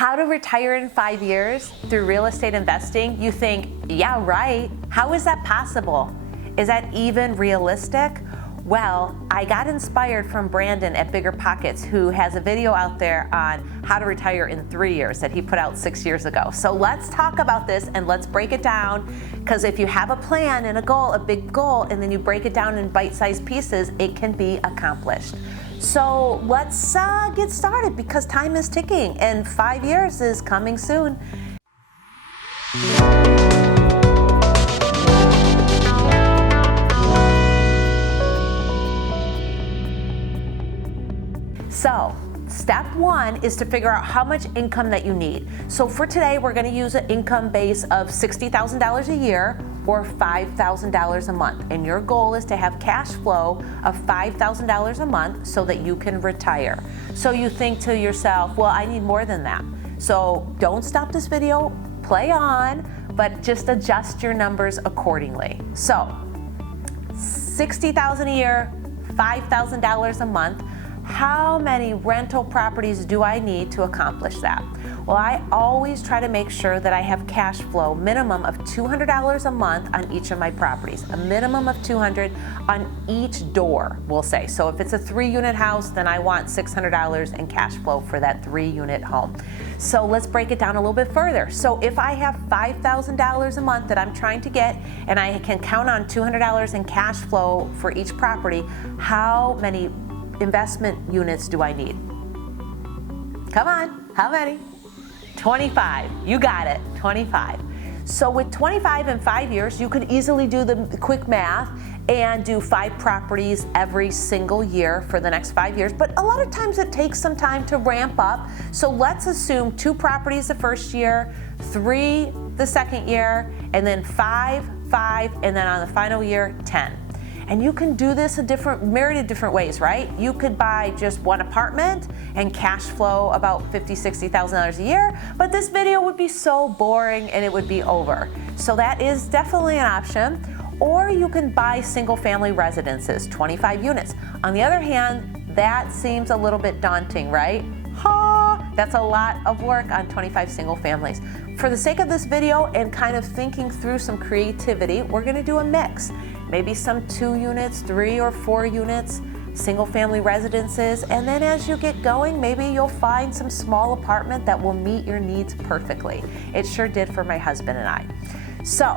How to retire in 5 years through real estate investing? You think, yeah, right. How is that possible? Is that even realistic? Well, I got inspired from Brandon at Bigger Pockets, who has a video out there on how to retire in 3 years that he put out 6 years ago. So let's talk about this and let's break it down, because if you have a plan and a goal, a big goal, and then you break it down in bite-sized pieces, it can be accomplished. So let's get started, because time is ticking and 5 years is coming soon. So, step one is to figure out how much income that you need. So for today, we're going to use an income base of $60,000 a year or $5,000 a month. And your goal is to have cash flow of $5,000 a month so that you can retire. So you think to yourself, well, I need more than that. So don't stop this video, play on, but just adjust your numbers accordingly. So $60,000 a year, $5,000 a month. How many rental properties do I need to accomplish that? Well, I always try to make sure that I have cash flow minimum of $200 a month on each of my properties. A minimum of $200 on each door, we'll say. So if it's a 3-unit house, then I want $600 in cash flow for that 3-unit home. So let's break it down a little bit further. So if I have $5,000 a month that I'm trying to get, and I can count on $200 in cash flow for each property, how many investment units do I need? Come on, how many? 25, you got it, 25. So with 25 in 5 years, you could easily do the quick math and do 5 properties every single year for the next 5 years. But a lot of times it takes some time to ramp up. So let's assume 2 properties the first year, 3 the second year, and then 5, and then on the final year, 10. And you can do this a myriad of different ways, right? You could buy just one apartment and cash flow about $50,000, $60,000 a year, but this video would be so boring and it would be over. So that is definitely an option. Or you can buy single family residences, 25 units. On the other hand, that seems a little bit daunting, right? That's a lot of work on 25 single families. For the sake of this video and kind of thinking through some creativity, we're gonna do a mix. Maybe some 2 units, 3 or 4 units, single family residences, and then as you get going, maybe you'll find some small apartment that will meet your needs perfectly. It sure did for my husband and I. So,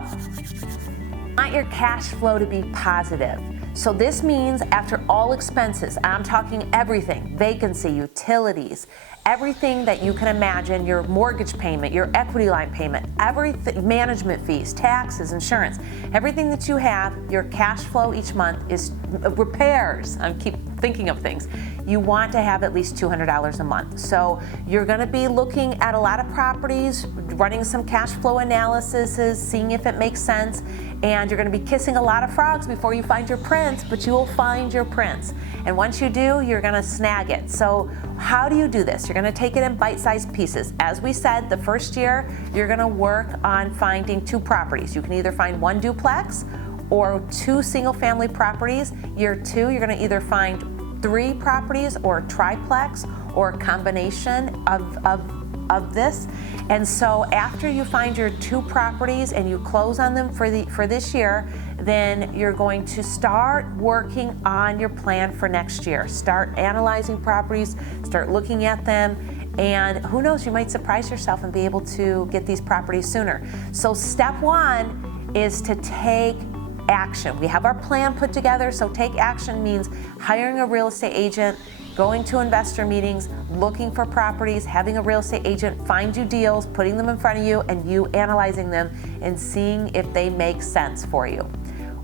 you want your cash flow to be positive. So this means after all expenses, I'm talking everything, vacancy, utilities, everything that you can imagine, your mortgage payment, your equity line payment, everything, management fees, taxes, insurance, everything that you have, your cash flow each month is repairs. I keep thinking of things. You want to have at least $200 a month. So you're gonna be looking at a lot of properties, running some cash flow analyses, seeing if it makes sense, and you're gonna be kissing a lot of frogs before you find your prince, but you will find your prince. And once you do, you're gonna snag it. So how do you do this? You're gonna take it in bite-sized pieces. As we said, the first year, you're gonna work on finding 2 properties. You can either find 1 duplex or 2 single-family properties. Year 2, you're gonna either find 3 properties or a triplex or a combination of this. And so after you find your 2 properties and you close on them for this year, then you're going to start working on your plan for next year. Start analyzing properties, start looking at them, and who knows, you might surprise yourself and be able to get these properties sooner. So step 1 is to take action. We have our plan put together, so take action means hiring a real estate agent, going to investor meetings, looking for properties, having a real estate agent find you deals, putting them in front of you, and you analyzing them and seeing if they make sense for you.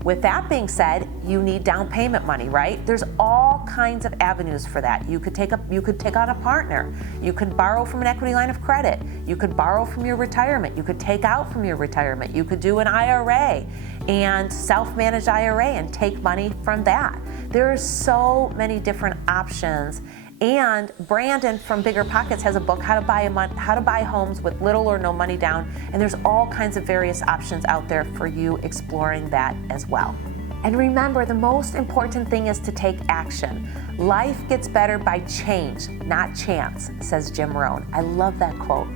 With that being said, you need down payment money, right? There's all kinds of avenues for that. You could take on a partner. You could borrow from an equity line of credit. You could borrow from your retirement. You could take out from your retirement. You could do an IRA and self-managed IRA and take money from that. There are so many different options. And Brandon from Bigger Pockets has a book, How to Buy Homes with Little or No Money Down. And there's all kinds of various options out there for you exploring that as well. And remember, the most important thing is to take action. Life gets better by change, not chance, says Jim Rohn. I love that quote.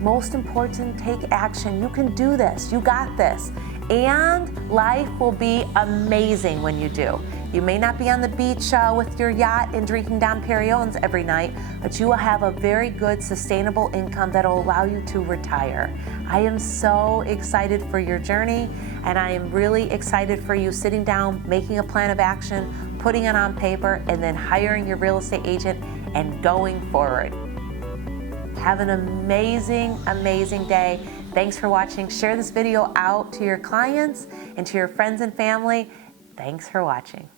Most important, take action. You can do this. You got this. And life will be amazing when you do. You may not be on the beach with your yacht and drinking Dom Perignones every night, but you will have a very good sustainable income that will allow you to retire. I am so excited for your journey, and I am really excited for you sitting down, making a plan of action, putting it on paper, and then hiring your real estate agent and going forward. Have an amazing, amazing day. Thanks for watching. Share this video out to your clients and to your friends and family. Thanks for watching.